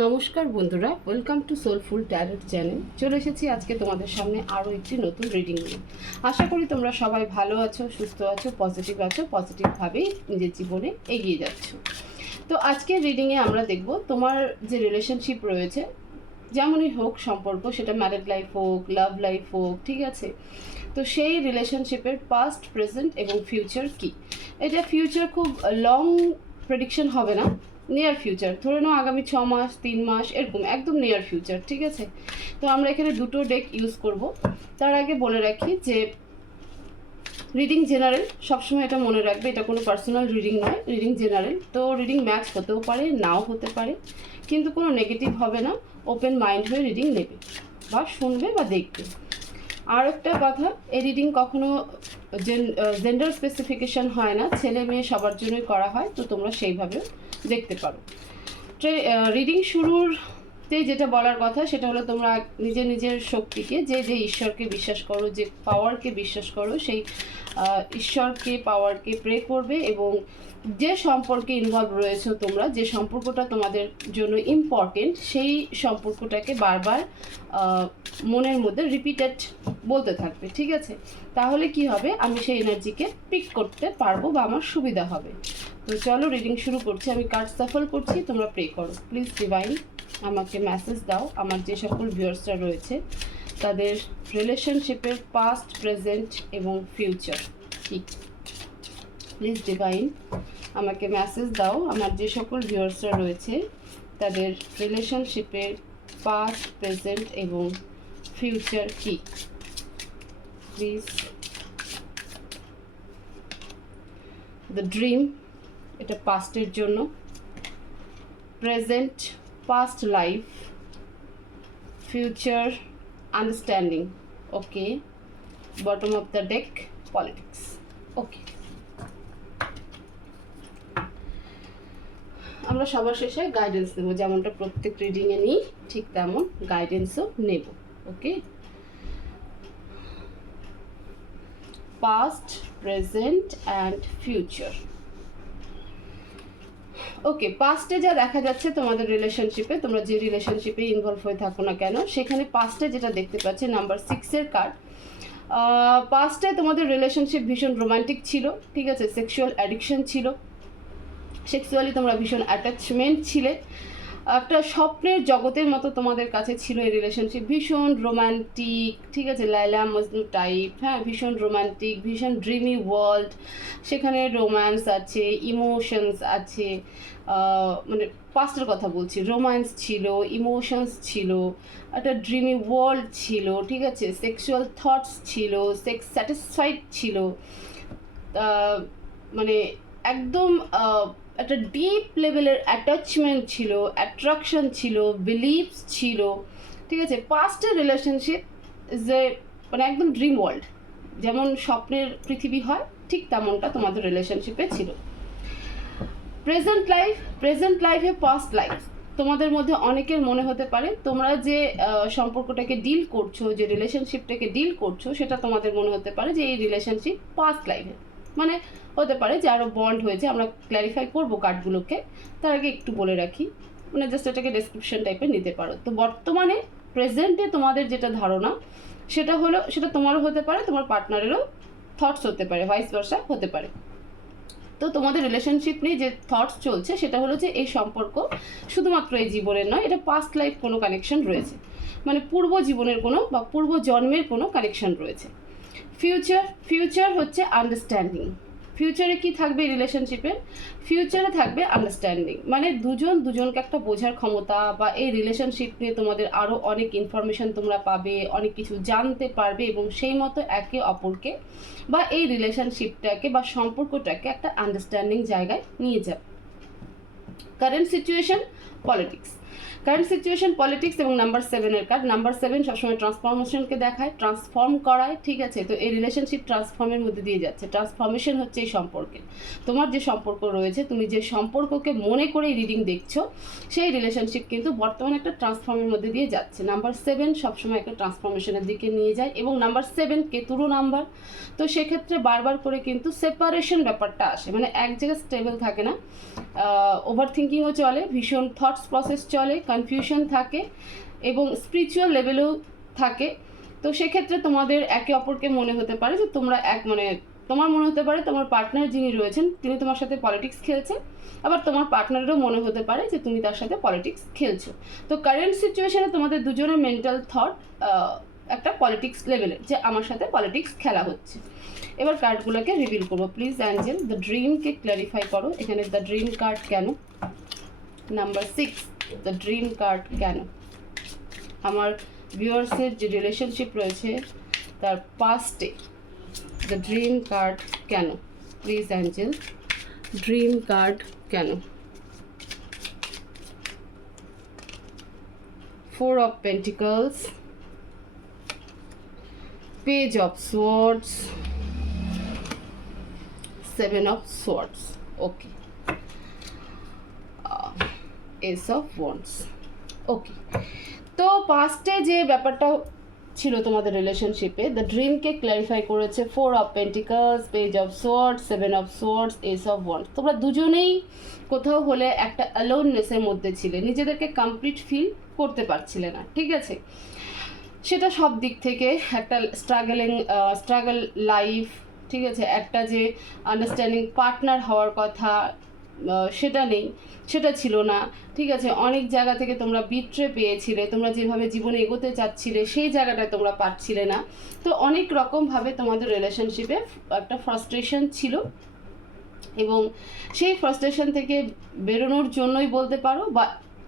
নমস্কার বন্ধুরা, welcome to soulful tarot channel. চলে এসেছি আজকে তোমাদের সামনে আরও একটি নতুন রিডিং নিয়ে। আশা করি তোমরা সবাই ভালো আছো, সুস্থ আছো, পজিটিভভাবেই নিজের জীবনে এগিয়ে যাচ্ছ। তো আজকের রিডিংয়ে আমরা দেখব তোমার যে রিলেশনশিপ রয়েছে, যেমনই হোক সম্পর্ক, সেটা ম্যারিড লাইফ হোক, লাভ লাইফ হোক, ঠিক আছে, তো সেই রিলেশনশিপের পাস্ট, প্রেজেন্ট এবং ফিউচার কি। এটা ফিউচার খুব লং প্রেডিকশন হবে না, নিয়ার ফিউচার, ধরে নাও আগামী 6 মাস, 3 মাস, এরকম একদম নিয়ার ফিউচার, ঠিক আছে। তো আমরা এখানে দুটো ডেক ইউজ করব। তার আগে বলে রাখি যে রিডিং জেনারেল, সবসময় এটা মনে রাখবে, এটা কোনো পার্সোনাল রিডিং নয়, রিডিং জেনারেল। তো রিডিং ম্যাচ হতেও পারে, নাও হতে পারে, কিন্তু কোনো নেগেটিভ হবে না। ওপেন মাইন্ড হয়ে রিডিং নেবে বা শুনবে বা দেখবে। আর একটা কথা, এই রিডিং কখনো জেন্ডার স্পেসিফিকেশন হয় না, ছেলে মেয়ে সবার জন্যই করা হয়, তো তোমরা সেইভাবেও দেখতে পারো। রিডিং শুরুতে যেটা বলার কথা সেটা হলো, তোমরা নিজের শক্তিকে, যে ঈশ্বরকে বিশ্বাস করো, যে পাওয়ারকে বিশ্বাস করো, সেই ঈশ্বরকে, পাওয়ারকে প্রে করবে এবং যে সম্পর্কে ইনভলভ রয়েছে তোমরা, যে সম্পর্কটা তোমাদের জন্য ইম্পর্টেন্ট, সেই সম্পর্কটাকে বারবার মনের মধ্যে রিপিটেড বলতে থাকবে, ঠিক আছে। তাহলে কি হবে, আমি সেই এনার্জিকে পিক করতে পারবো বা আমার সুবিধা হবে। তো চলো রিডিং শুরু করছি। আমি কার্ড সাফল করছি, তোমরা প্রে করো। প্লিজ ডিভাইন আমাকে মেসেজ দাও, আমার যে সকল ভিউয়ার্সরা রয়েছে তাদের রিলেশনশিপের পাস্ট, প্রেজেন্ট এবং ফিউচার কি। প্লিজ ডিভাইন আমাকে মেসেজ দাও, আমার যে সকল ভিউয়ার্সরা রয়েছে তাদের রিলেশনশিপের পাস্ট, প্রেজেন্ট এবং ফিউচার কি। প্লিজ। দ্য ড্রিম, এটা পাস্টের জন্য। Present, past life. Future, understanding. Okay. Bottom of the deck, politics. Okay, আমরা সবার শেষে গাইডেন্স নেব, যেমনটা প্রত্যেক রিডিংয়ে নিই ঠিক তেমন গাইডেন্সও নেব। Okay. Past, present and future. Okay, পাস্টে যা দেখা যাচ্ছে তোমাদের রিলেশনশিপে, তোমরা যে রিলেশনশিপে ইনভলভ হয়ে থাকো না কেন, সেখানে পাস্টে যেটা দেখতে পাচ্ছি, নাম্বার 6-এর কার্ড। পাস্টে তোমাদের রিলেশনশিপ ভীষণ রোমান্টিক ছিল, ঠিক আছে, সেক্সুয়াল অ্যাডিকশন ছিল, সেক্সুয়ালি তোমরা ভীষণ অ্যাটাচমেন্ট ছিলে, একটা স্বপ্নের জগতের মতো তোমাদের কাছে ছিল এই রিলেশনশিপ, ভীষণ রোম্যান্টিক, ঠিক আছে, লাইলা মজনু টাইপ, হ্যাঁ, ভীষণ রোম্যান্টিক, ভীষণ ড্রিমি ওয়ার্ল্ড, সেখানে রোম্যান্স আছে, ইমোশনস আছে, মানে পাস্টের কথা বলছি, রোম্যান্স ছিল, ইমোশনস ছিল, একটা ড্রিমি ওয়ার্ল্ড ছিল, ঠিক আছে, সেক্সুয়াল থটস ছিল, সেক্স স্যাটিসফাইড ছিল, মানে একদম একটা ডিপ লেভেলের অ্যাটাচমেন্ট ছিল, অ্যাট্রাকশন ছিল, বিলিভস ছিল, ঠিক আছে। পাস্টের রিলেশনশিপ ইজ এ, মানে একদম ড্রিম ওয়ার্ল্ড, যেমন স্বপ্নের পৃথিবী হয়, ঠিক তেমনটা তোমাদের রিলেশনশিপে ছিল। প্রেজেন্ট লাইফে পাস্ট লাইফ, তোমাদের মধ্যে অনেকের মনে হতে পারে তোমরা যে সম্পর্কটাকে ডিল করছো, যে রিলেশনশিপটাকে ডিল করছো, সেটা তোমাদের মনে হতে পারে যে এই রিলেশনশিপ পাস্ট লাইফে, মানে হতে পারে যে আরও বন্ড হয়েছে। আমরা ক্ল্যারিফাই করবো কার্ডগুলোকে, তার আগে একটু বলে রাখি, মানে জাস্ট এটাকে ডেসক্রিপশন টাইপের নিতে পারো। তো বর্তমানে প্রেজেন্টে তোমাদের যেটা ধারণা সেটা হলো, সেটা তোমারও হতে পারে, তোমার পার্টনারেরও থটস হতে পারে, ভাইস ভার্সা হতে পারে। তো তোমাদের রিলেশনশিপ নিয়ে যে থটস চলছে সেটা হলো যে এই সম্পর্ক শুধুমাত্র এই জীবনের নয়, এটা পাস্ট লাইফ কোনো কানেকশন রয়েছে, মানে পূর্ব জীবনের কোনো বা পূর্ব জন্মের কোনো কানেকশন রয়েছে। ফিউচার হচ্ছে আন্ডারস্ট্যান্ডিং। ফিউচারে কি থাকবে রিলেশনশিপে? ফিউচারে থাকবে আন্ডারস্ট্যান্ডিং, মানে দুজনকে একটা বোঝার ক্ষমতা, বা এই রিলেশনশিপ নিয়ে তোমাদের আরও অনেক ইনফরমেশন তোমরা পাবে, অনেক কিছু জানতে পারবে এবং সেই মতো একে অপরকে বা এই রিলেশনশিপটাকে বা সম্পর্কটাকে একটা আন্ডারস্ট্যান্ডিং জায়গায় নিয়ে যাবে। কারেন্ট সিচুয়েশন, পলিটিক্স এবং নাম্বার 7-এর কার্ড। নাম্বার 7 সবসময় ট্রান্সফরমেশনকে দেখায়, ট্রান্সফর্ম করায়, ঠিক আছে। তো এই রিলেশনশিপ ট্রান্সফর্মের মধ্যে দিয়ে যাচ্ছে। ট্রান্সফরমেশন হচ্ছে এই সম্পর্কে, তোমার যে সম্পর্ক রয়েছে, তুমি যে সম্পর্ককে মনে করে রিডিং দেখছো, সেই রিলেশনশিপ কিন্তু বর্তমানে একটা ট্রান্সফর্মের মধ্যে দিয়ে যাচ্ছে। নাম্বার 7 সবসময় একটা ট্রান্সফরমেশনের দিকে নিয়ে যায় এবং নাম্বার 7 কেতুরও নাম্বার, তো সেক্ষেত্রে বারবার করে কিন্তু সেপারেশন ব্যাপারটা আসে, মানে এক জায়গায় স্টেবল থাকে না, ওভার থিঙ্কিং থিঙ্কিংও চলে, ভীষণ থটস প্রসেস চলে, কনফিউশন থাকে এবং স্পিরিচুয়াল লেভেলেও থাকে। তো সেক্ষেত্রে তোমাদের একে অপরকে মনে হতে পারে যে তোমরা তোমার মনে হতে পারে তোমার পার্টনার যিনি রয়েছেন তিনি তোমার সাথে পলিটিক্স খেলছে, আবার তোমার পার্টনারেরও মনে হতে পারে যে তুমি তার সাথে পলিটিক্স খেলছো। তো কারেন্ট সিচুয়েশনে তোমাদের দুজনের মেন্টাল থট একটা পলিটিক্স লেভেলের, যে আমার সাথে পলিটিক্স খেলা হচ্ছে। এবার কার্ডগুলোকে রিভিল করবো। প্লিজ অ্যাঞ্জেল দ্য ড্রিমকে ক্ল্যারিফাই করো। এখানে দ্য ড্রিম কার্ড কেন? নাম্বার 6 দ্য ড্রিম কার্ড কেন? আমার ভিউয়ার্সের যে রিলেশনশিপ রয়েছে তার পাস্টে দ্য ড্রিম কার্ড কেন? প্লিজ অ্যাঞ্জেল ড্রিম কার্ড কেন? 4 of Pentacles, Page of Swords, 7 of Swords. Okay. Ace of Wands. Okay. তো পাস্টে যে ব্যাপারটা ছিল তোমাদের রিলেশনশিপে, দ্য ড্রিমকে ক্ল্যারিফাই করেছে 4 of pentacles, page of swords, 7 of swords, S of wands. তোমরা দুজনেই কোথাও হলে একটা অ্যালোননেসের মধ্যে ছিলে, নিজেদেরকে কমপ্লিট ফিল করতে পারছিলে না, ঠিক আছে? সেটা সব দিক থেকে একটা স্ট্রাগল লাইফ, ঠিক আছে? একটা যে আন্ডারস্ট্যান্ডিং পার্টনার হওয়ার কথা সেটা নেই, সেটা ছিল না, ঠিক আছে? অনেক জায়গা থেকে তোমরা বিট্রে পেয়েছিলে, তোমরা যেভাবে জীবনে এগোতে চাচ্ছিলে সেই জায়গাটায় তোমরা পারছিলে না। তো অনেক রকমভাবে তোমাদের রিলেশনশিপে একটা ফ্রাস্ট্রেশন ছিল, এবং সেই ফ্রাস্ট্রেশন থেকে বেরোনোর জন্যই বলতে পারো, বা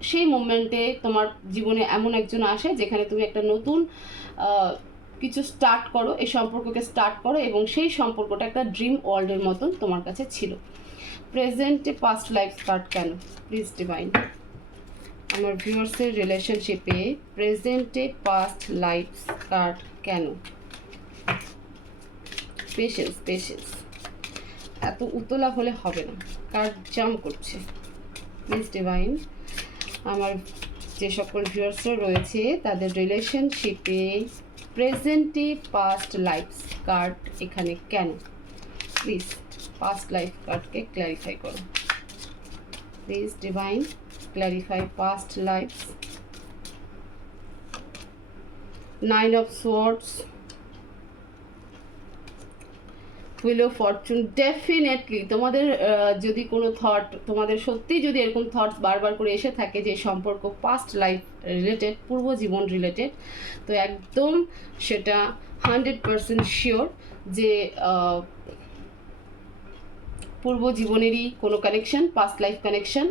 সেই মোমেন্টে তোমার জীবনে এমন একজন আসে যেখানে তুমি একটা নতুন কিছু স্টার্ট করো, এই সম্পর্ককে স্টার্ট করো, এবং সেই সম্পর্কটা একটা ড্রিম ওয়ার্ল্ডের মতন তোমার কাছে ছিল। প্রেজেন্টে পাস্ট লাইফ কার্ড কেন? প্লিজ ডিভাইন আমার ভিউয়ার্সের রিলেশনশিপে প্রেজেন্টে পাস্ট লাইফ কার্ড কেন? পেশেন্স এত উতলা হলে হবে না, কার্ড জাম্প করছে। প্লিজ ডিভাইন আমার যে সকল ভিউয়ার্সরা রয়েছে তাদের রিলেশনশিপে প্রেজেন্টে পাস্ট লাইফ কার্ড এখানে কেন? প্লিজ পাস্ট লাইফ কার্ডকে ক্ল্যারিফাই করো। Please divine clarify past life. 9 of swords, wheel of Fortune. Definitely তোমাদের যদি কোনো থট, তোমাদের সত্যি যদি এরকম থটস বারবার করে এসে থাকে যে সম্পর্ক পাস্ট লাইফ রিলেটেড, পূর্ব জীবন রিলেটেড, তো একদম সেটা 100% শিওর যে পূর্ব জীবনেরই কোনো কানেকশন, পাস্ট লাইফ কানেকশন,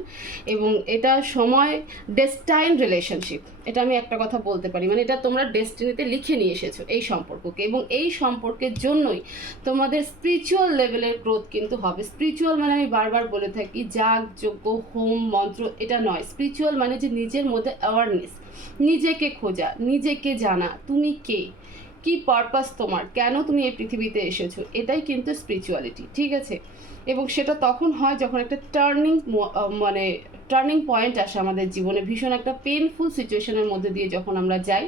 এবং এটা সময় ডেস্টাইন রিলেশনশিপ। এটা আমি একটা কথা বলতে পারি, মানে এটা তোমরা ডেস্টিনিতে লিখে নিয়ে এসেছো এই সম্পর্ককে, এবং এই সম্পর্কের জন্যই তোমাদের স্পিরিচুয়াল লেভেলের গ্রোথ কিন্তু হবে। স্পিরিচুয়াল মানে আমি বারবার বলে থাকি যাগ, যজ্ঞ, হোম, মন্ত্র, এটা নয়। স্পিরিচুয়াল মানে যে নিজের মধ্যে অ্যাওয়ারনেস, নিজেকে খোঁজা, নিজেকে জানা, তুমি কে, কি পারপাস তোমার, কেন তুমি এই পৃথিবীতে এসেছো, এটাই কিন্তু স্পিরিচুয়ালিটি, ঠিক আছে? এবং সেটা তখন হয় যখন একটা টার্নিং পয়েন্ট আসে আমাদের জীবনে, ভীষণ একটা পেনফুল সিচুয়েশনের মধ্যে দিয়ে যখন আমরা যাই,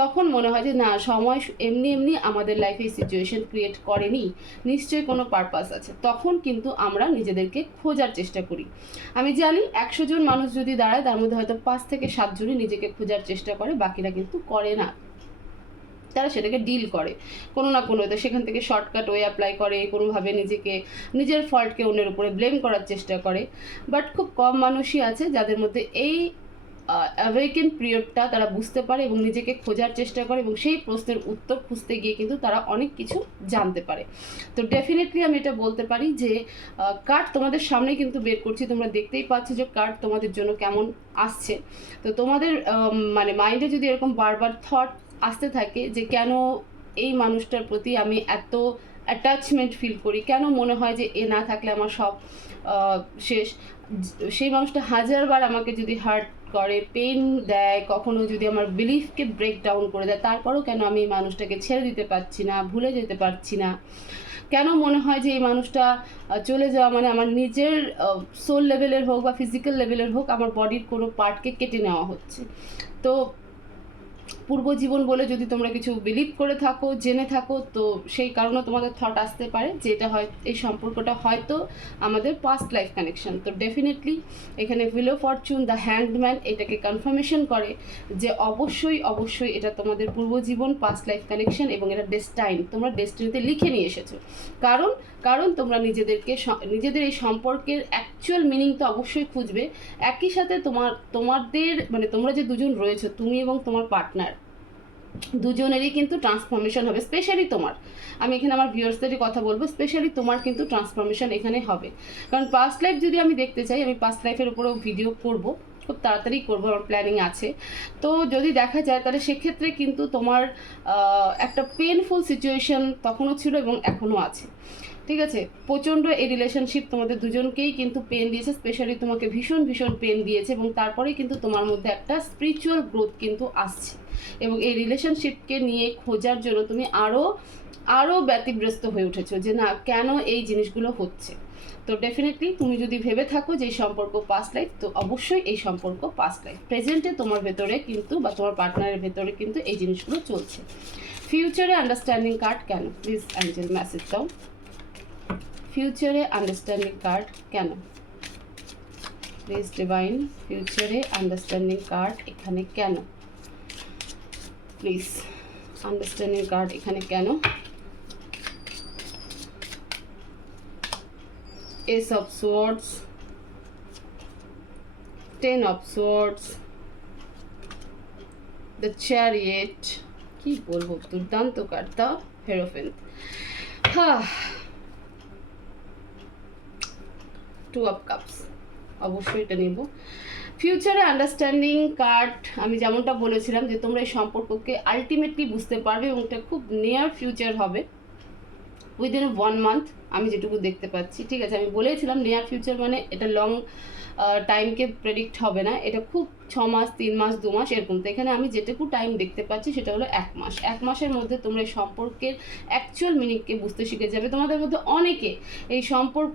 তখন মনে হয় যে না, সময় এমনি আমাদের লাইফে এই সিচুয়েশন ক্রিয়েট করেনি, নিশ্চয়ই কোনো পারপাস আছে। তখন কিন্তু আমরা নিজেদেরকে খোঁজার চেষ্টা করি। আমি জানি 100 জন মানুষ যদি দাঁড়ায় তার মধ্যে হয়তো 5 থেকে 7 জনই নিজেকে খোঁজার চেষ্টা করে, বাকিরা কিন্তু করে না। তারা সেটাকে ডিল করে কোনো না কোনো, সেখান থেকে শর্টকাট ওয়ে অ্যাপ্লাই করে, কোনোভাবে নিজের ফল্টকে অন্যের উপরে ব্লেম করার চেষ্টা করে। বাট খুব কম মানুষই আছে যাদের মধ্যে এই অ্যাওয়েকেন পিরিয়ডটা তারা বুঝতে পারে এবং নিজেকে খোঁজার চেষ্টা করে, এবং সেই প্রশ্নের উত্তর খুঁজতে গিয়ে কিন্তু তারা অনেক কিছু জানতে পারে। তো ডেফিনেটলি আমি এটা বলতে পারি যে কার্ড তোমাদের সামনে কিন্তু বের করছি, তোমরা দেখতেই পাচ্ছ যে কার্ড তোমাদের জন্য কেমন আসছে। তো তোমাদের মানে মাইন্ডে যদি এরকম বারবার থট আসতে থাকে যে কেন এই মানুষটার প্রতি আমি এত অ্যাটাচমেন্ট ফিল করি, কেন মনে হয় যে এ না থাকলে আমার সব শেষ, সেই মানুষটা 1000বার আমাকে যদি হার্ট করে, পেন দেয়, কখনো যদি আমার বিলিফকে ব্রেক ডাউন করে দেয়, তারপরেও কেন আমি এই মানুষটাকে ছেড়ে দিতে পারছি না, ভুলে যেতে পারছি না, কেন মনে হয় যে এই মানুষটা চলে যাওয়া মানে আমার নিজের সোল লেভেলের হোক বা ফিজিক্যাল লেভেলের হোক আমার বডির কোনো পার্টকে কেটে নেওয়া হচ্ছে। তো পূর্ব জীবন বলে যদি তোমরা কিছু বিলিভ করে থাকো, জেনে থাকো, তো সেই কারণে তোমাদের থট আসতে পারে যে এটা হয়, এই সম্পর্কটা হয়তো আমাদের পাস্ট লাইফ কানেকশন। তো ডেফিনেটলি এখানে wheel of Fortune, the hanged man এটাকে কনফার্মেশন করে যে অবশ্যই অবশ্যই এটা তোমাদের পূর্ব জীবন, পাস্ট লাইফ কানেকশন, এবং এটা ডেস্টাইন, তোমরা ডেস্টিনিতে লিখে নিয়ে এসেছো। কারণ তোমরা নিজেদের এই সম্পর্কের অ্যাকচুয়াল মিনিং তো অবশ্যই খুঁজবে। একই সাথে তোমাদের মানে তোমরা যে দুজন রয়েছে, তুমি এবং তোমার পার্টনার, দুজনেরই কিন্তু ট্রান্সফরমেশন হবে। স্পেশালি তোমার, আমি এখানে আমার ভিউয়ার্সদেরই কথা বলবো, স্পেশালি তোমার কিন্তু ট্রান্সফরমেশন এখানে হবে। কারণ পাস্ট লাইফ যদি আমি দেখতে চাই, আমি পাস্ট লাইফের উপরেও ভিডিও করব, খুব তাড়াতাড়ি করবো, আমার প্ল্যানিং আছে। তো যদি দেখা যায় তাহলে সেক্ষেত্রে কিন্তু তোমার একটা পেনফুল সিচুয়েশন তখনও ছিল এবং এখনও আছে। ঠিক আছে, প্রচণ্ড এই রিলেশনশিপ তোমাদের দুজনকেই কিন্তু পেন দিয়েছে, স্পেশালি তোমাকে ভীষণ ভীষণ পেন দিয়েছে, এবং তারপরেই কিন্তু তোমার মধ্যে একটা স্পিরিচুয়াল গ্রোথ কিন্তু আসছে, এবং এই রিলেশনশিপকে নিয়ে খোঁজার জন্য তুমি আরও ব্যতিব্যস্ত হয়ে উঠেছো যে না, কেন এই জিনিসগুলো হচ্ছে। তো ডেফিনেটলি তুমি যদি ভেবে থাকো যে এই সম্পর্ক পাস্ট লাইফ, তো অবশ্যই এই সম্পর্ক পাস্ট লাইফ। প্রেজেন্টে তোমার ভেতরে কিন্তু বা তোমার পার্টনারের ভেতরে কিন্তু এই জিনিসগুলো চলছে। ফিউচারে আন্ডারস্ট্যান্ডিং কার্ড কেন? প্লিজ অ্যাঞ্জেল মেসেজ দাও। ফিউচারে আন্ডারস্ট্যান্ডিং কার্ড কেন? প্লিজ ডিভাইন, ফিউচারে আন্ডারস্ট্যান্ডিং কার্ড এখানে কেন? প্লিজ আন্ডারস্ট্যান্ডিং কার্ড এখানে কেন? Ace of swords, ten of swords, the chariot, কি বলবো, দুর্দান্ত card, the hierophant. Two of cups, অবশ্যই এটা নেব। ফিউচারে আন্ডারস্ট্যান্ডিং কার্ড, আমি যেমনটা বলেছিলাম যে তোমরা এই সম্পর্ককে আলটিমেটলি বুঝতে পারবে, এবং এটা খুব নিয়ার ফিউচার হবে, উইদিন 1 মান্থ আমি যেটুকু দেখতে পাচ্ছি। ঠিক আছে, আমি বলেছিলাম নিয়ার ফিউচার মানে এটা লং টাইমকে প্রেডিক্ট হবে না, এটা খুব 6 মাস, 3 মাস, 2 মাস এরকম। তো এখানে আমি যেটুকু টাইম দেখতে পাচ্ছি সেটা হলো 1 মাস। 1 মাসের মধ্যে তোমরা এই সম্পর্কের অ্যাকচুয়াল মিনিংকে বুঝতে শিখে যাবে। তোমাদের মধ্যে অনেকে এই সম্পর্ক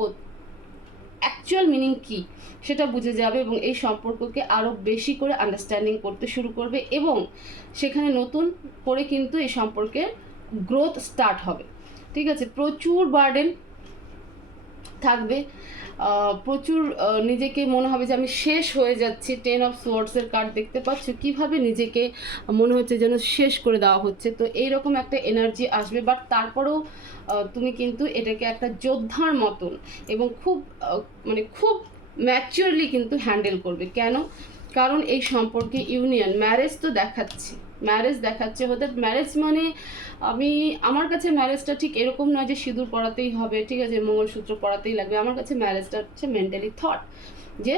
অ্যাকচুয়াল মিনিং কী সেটা বুঝে যাবে, এবং এই সম্পর্ককে আরও বেশি করে আন্ডারস্ট্যান্ডিং করতে শুরু করবে, এবং সেখানে নতুন করে কিন্তু এই সম্পর্কের গ্রোথ স্টার্ট হবে। ঠিক আছে, প্রচুর বার্ডেন থাকবে, প্রচুর নিজেকে মনে হবে যে আমি শেষ হয়ে যাচ্ছি। 10 অফ সোয়ার্ডসের কার্ড দেখতে পাচ্ছ, কীভাবে নিজেকে মনে হচ্ছে যেন শেষ করে দেওয়া হচ্ছে। তো এইরকম একটা এনার্জি আসবে, বাট তারপরেও তুমি কিন্তু এটাকে একটা যোদ্ধার মতন এবং খুব ম্যাচিওরলি কিন্তু হ্যান্ডেল করবে। কেন? কারণ এই সম্পর্কে ইউনিয়ন, ম্যারেজ তো দেখাচ্ছে হতে। ম্যারেজ মানে আমার কাছে ম্যারেজটা ঠিক এরকম নয় যে সিঁদুর পরাতেই হবে, ঠিক আছে, মঙ্গলসূত্র পরাতেই লাগবে। আমার কাছে ম্যারেজটা হচ্ছে মেন্টালি থট, যে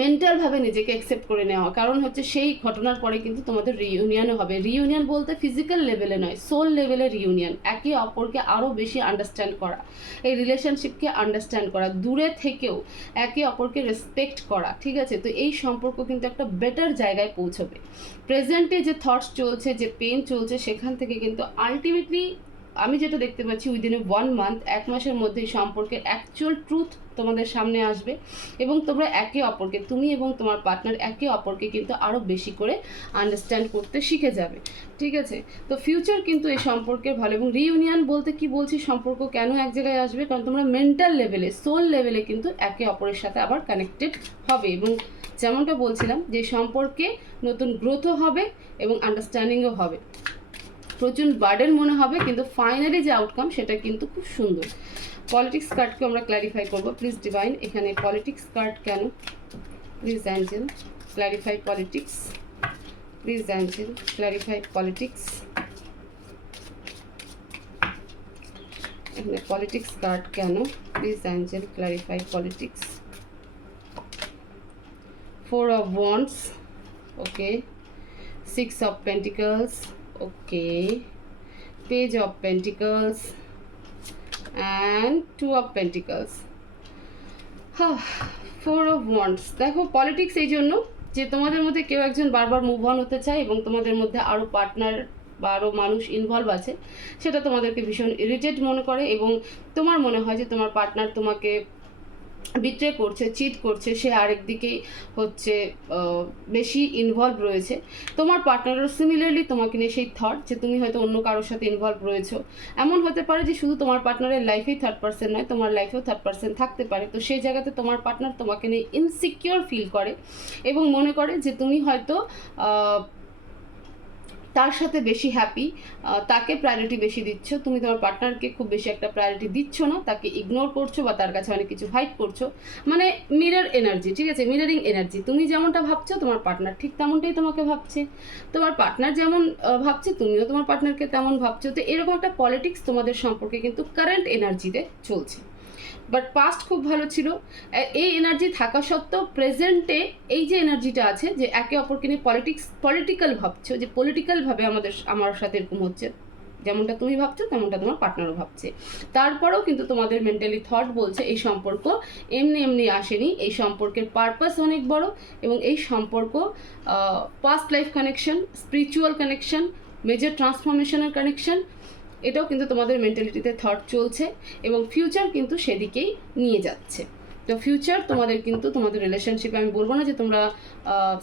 মেন্টালভাবে নিজেকে অ্যাকসেপ্ট করে নেওয়া। কারণ হচ্ছে সেই ঘটনার পরে কিন্তু তোমাদের রিইউনিয়নও হবে। রিইউনিয়ন বলতে ফিজিক্যাল লেভেলে নয়, সোল লেভেলে রিইউনিয়ন। একে অপরকে আরও বেশি আন্ডারস্ট্যান্ড করা, এই রিলেশনশিপকে আন্ডারস্ট্যান্ড করা, দূরে থেকেও একে অপরকে রেসপেক্ট করা। ঠিক আছে, তো এই সম্পর্ক কিন্তু একটা বেটার জায়গায় পৌঁছবে। প্রেজেন্টে যে থটস চলছে, যে পেন চলছে, সেখান থেকে কিন্তু আলটিমেটলি আমি যেটা দেখতে পাচ্ছি উইদিন 1 মান্থ, 1 মাসের মধ্যেই সম্পর্কের অ্যাকচুয়াল ট্রুথ তোমাদের সামনে আসবে, এবং তোমরা একে অপরকে, তুমি এবং তোমার পার্টনার একে অপরকে কিন্তু আরও বেশি করে আন্ডারস্ট্যান্ড করতে শিখে যাবে। ঠিক আছে, তো ফিউচার কিন্তু এই সম্পর্কের ভালো। এবং রিইউনিয়ন বলতে কি বলছি, সম্পর্ক কেন এক জায়গায় আসবে? কারণ তোমরা মেন্টাল লেভেলে, সোল লেভেলে কিন্তু একে অপরের সাথে আবার কানেক্টেড হবে, এবং যেমনটা বলছিলাম যে সম্পর্কে নতুন গ্রোথও হবে এবং আন্ডারস্ট্যান্ডিংও হবে। প্রচুর বার্ডেন মনে হবে, কিন্তু ফাইনালি যে আউটকাম সেটা কিন্তু খুব সুন্দর। পলিটিক্স কার্ডকে আমরা ক্ল্যারিফাই করব। প্লিজ ডিভাইন, এখানে পলিটিক্স কার্ড কেন? Please Angel clarify politics. Please Angel clarify politics. এখানে পলিটিক্স কার্ড কেন? Please Angel clarify politics. 4 of Wands, okay. 6 of Pentacles, okay. Page of Pentacles and 2 of Pentacles. 4 of Wands, দেখো politics এই জন্য যে তোমাদের মধ্যে কেউ একজন বারবার মুভ অন হতে চায়, এবং তোমাদের মধ্যে আরও পার্টনার বা আরও মানুষ ইনভলভ আছে, সেটা তোমাদেরকে ভীষণ ইরিটেট মনে করে, এবং তোমার মনে হয় যে তোমার পার্টনার তোমাকে বিট্রে করছে, চিট করছে, সে আরেকদিকে হচ্ছে বেশি ইনভলভ রয়েছে। তোমার পার্টনারও সিমিলারলি তোমাকে নিয়ে সেই থট যে তুমি হয়তো অন্য কারোর সাথে ইনভলভ রয়েছো। এমন হতে পারে যে শুধু তোমার পার্টনারের লাইফেই থার্ড পার্সন নয়, তোমার লাইফেও থার্ড পার্সন থাকতে পারে। তো সেই জায়গাতে তোমার পার্টনার তোমাকে নিয়ে ইনসিকিউর ফিল করে এবং মনে করে যে তুমি হয়তো তার সাথে বেশি হ্যাপি, তাকে প্রায়োরিটি বেশি দিচ্ছ, তুমি তোমার পার্টনারকে খুব বেশি একটা প্রায়োরিটি দিচ্ছ না, তাকে ইগনোর করছো বা তার কাছে অনেক কিছু হাইড করছো। মানে মিরর এনার্জি, ঠিক আছে, মিররিং এনার্জি। তুমি যেমনটা ভাবছো তোমার পার্টনার ঠিক তেমনটাই তোমাকে ভাবছে, তোমার পার্টনার যেমন ভাবছে তুমিও তোমার পার্টনারকে তেমন ভাবছো। তো এরকম একটা পলিটিক্স তোমাদের সম্পর্কে কিন্তু কারেন্ট এনার্জিতে চলছে। বাট পাস্ট খুব ভালো ছিল। এই এনার্জি থাকা সত্ত্বেও প্রেজেন্টে এই যে এনার্জিটা আছে যে একে অপরকে নিয়ে পলিটিক্যাল ভাবছো, যে পলিটিক্যালভাবে আমার সাথে এরকম হচ্ছে, যেমনটা তুমি ভাবছো তেমনটা তোমার পার্টনারও ভাবছে। তারপরেও কিন্তু তোমাদের মেন্টালি থট বলছে এই সম্পর্ক এমনি এমনি আসেনি, এই সম্পর্কের পারপাস অনেক বড় এবং এই সম্পর্ক past life connection, spiritual connection, major ট্রান্সফরমেশনের কানেকশন, এটাও কিন্তু তোমাদের মেন্টালিটিতে থট চলছে এবং ফিউচার কিন্তু সেদিকেই নিয়ে যাচ্ছে। তো ফিউচার তোমাদের কিন্তু তোমাদের রিলেশনশিপে আমি বলবো না যে তোমরা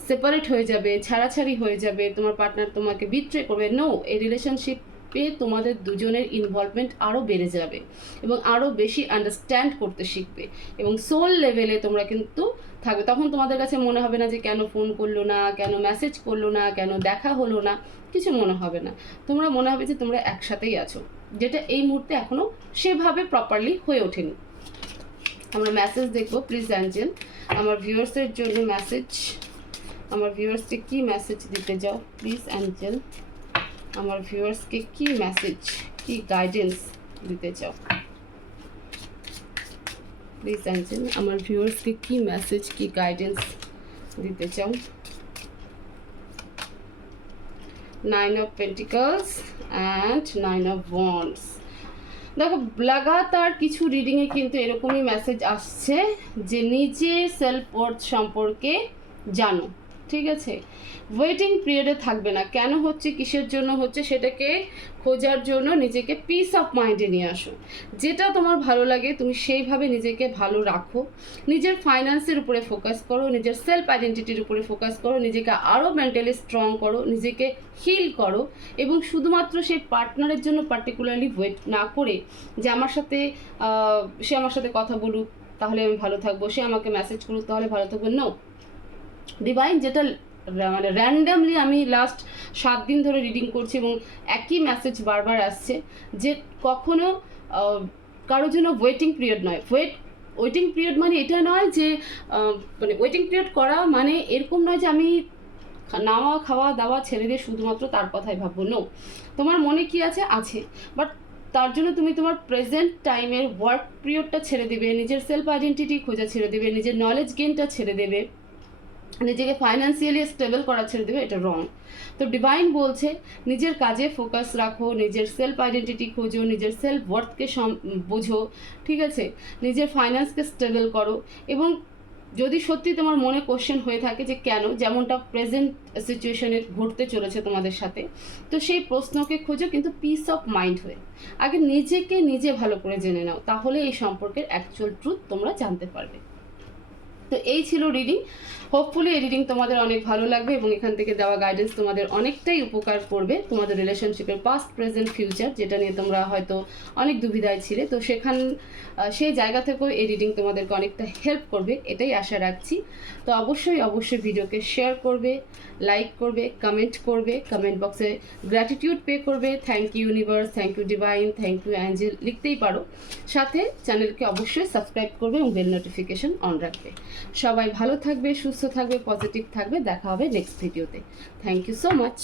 সেপারেট হয়ে যাবে, ছাড়াছাড়ি হয়ে যাবে, তোমার পার্টনার তোমাকে বিট্রে করবে, নো। এই রিলেশনশিপে তোমাদের দুজনের ইনভলভমেন্ট আরও বেড়ে যাবে এবং আরও বেশি আন্ডারস্ট্যান্ড করতে শিখবে এবং সোল লেভেলে তোমরা কিন্তু থাকবে। তখন তোমাদের কাছে মনে হবে না যে কেন ফোন করলো না, কেন মেসেজ করলো না, কেন দেখা হলো না, কিছু মনে হবে না। তোমরা মনে হবে যে তোমরা একসাথেই আছো, যেটা এই মুহূর্তে এখনও সেভাবে প্রপারলি হয়ে ওঠেনি। আমরা মেসেজ দেখবো, প্লিজ অ্যাঞ্জেল আমার ভিউয়ার্সের জন্য মেসেজ, আমার ভিউয়ার্সকে কি মেসেজ দিতে যাও প্লিজ অ্যাঞ্জেল, আমার ভিউয়ার্সকে কি মেসেজ, কি গাইডেন্স দিতে চাও প্লিজ অ্যাঞ্জেল, আমার ভিউয়ার্সকে কি মেসেজ, কি গাইডেন্স দিতে চাও। 9 of Pentacles and 9 of Wands। দেখো লাগাতার কিছু রিডিংয়ে কিন্তু এরকমই মেসেজ আসছে যে নিজে সেলফ ওয়ার্থ সম্পর্কে জানো, ঠিক আছে, ওয়েটিং পিরিয়ডে থাকবে না। কেন হচ্ছে, কিসের জন্য হচ্ছে, সেটাকে খোঁজার জন্য নিজেকে পিস অফ মাইন্ডে নিয়ে আসো। যেটা তোমার ভালো লাগে তুমি সেইভাবে নিজেকে ভালো রাখো, নিজের ফাইন্যান্সের উপরে ফোকাস করো, নিজের সেলফ আইডেন্টিটির উপরে ফোকাস করো, নিজেকে আরও মেন্টালি স্ট্রং করো, নিজেকে হিল করো এবং শুধুমাত্র সেই পার্টনারের জন্য পার্টিকুলারলি ওয়েট না করে যে আমার সাথে সে আমার সাথে কথা বলুক তাহলে আমি ভালো থাকবো, সে আমাকে মেসেজ করুক তাহলে ভালো থাকবো, নো। ডিভাইন যেটা মানে র্যান্ডামলি আমি লাস্ট 7 দিন ধরে রিডিং করছি এবং একই মেসেজ বারবার আসছে যে কখনো কারোর জন্য ওয়েটিং পিরিয়ড নয়। ওয়েটিং পিরিয়ড মানে এটা নয় যে মানে ওয়েটিং পিরিয়ড করা মানে এরকম নয় যে আমি নাওয়া খাওয়া দাওয়া ছেড়ে দিয়ে শুধুমাত্র তার কথাই ভাববো, নো। তোমার মনে কি আছে, বাট তার জন্য তুমি তোমার প্রেজেন্ট টাইমের ওয়ার্ক পিরিয়ডটা ছেড়ে দেবে, নিজের সেলফ আইডেন্টিটি খোঁজা ছেড়ে দেবে, নিজের নলেজ গেইনটা ছেড়ে দেবে, নিজেকে ফাইন্যান্সিয়ালি স্টেবল করা ছেড়ে দেবে, এটা রং। তো ডিভাইন বলছে নিজের কাজে ফোকাস রাখো, নিজের সেলফ আইডেন্টিটি খোঁজো, নিজের সেলফ ওয়ার্থকে বোঝো, ঠিক আছে, নিজের ফাইন্যান্সকে স্টেবল করো এবং যদি সত্যি তোমার মনে কোশ্চেন হয়ে থাকে যে কেন, যেমনটা প্রেজেন্ট সিচুয়েশনে ঘটতে চলেছে তোমাদের সাথে, তো সেই প্রশ্নকে খোঁজো কিন্তু পিস অফ মাইন্ড হয়ে। আগে নিজেকে নিজে ভালো করে জেনে নাও, তাহলে এই সম্পর্কের অ্যাকচুয়াল ট্রুথ তোমরা জানতে পারবে। তো এই ছিল রিডিং। হোপফুলি এই রিডিং তোমাদের অনেক ভালো লাগবে এবং এখান থেকে দেওয়া গাইডেন্স তোমাদের অনেকটাই উপকার করবে তোমাদের রিলেশনশিপের পাস্ট প্রেজেন্ট ফিউচার, যেটা নিয়ে তোমরা হয়তো অনেক দুবিধায় ছিলে। তো সেই জায়গা থেকেও এই রিডিং তোমাদেরকে অনেকটা হেল্প করবে, এটাই আশা রাখছি। তো অবশ্যই ভিডিওকে শেয়ার করবে, লাইক করবে, কমেন্ট করবে, কমেন্ট বক্সে গ্র্যাটিটিউড পে করবে, thank you universe, thank you divine, thank you angel লিখতেই পারো। সাথে চ্যানেলকে অবশ্যই সাবস্ক্রাইব করবে এবং বেল নোটিফিকেশন অন রাখবে। সবাই ভালো থাকবে, সুস্থ থাকবে, পজিটিভ থাকবে। দেখা হবে নেক্সট ভিডিওতে। Thank you so much.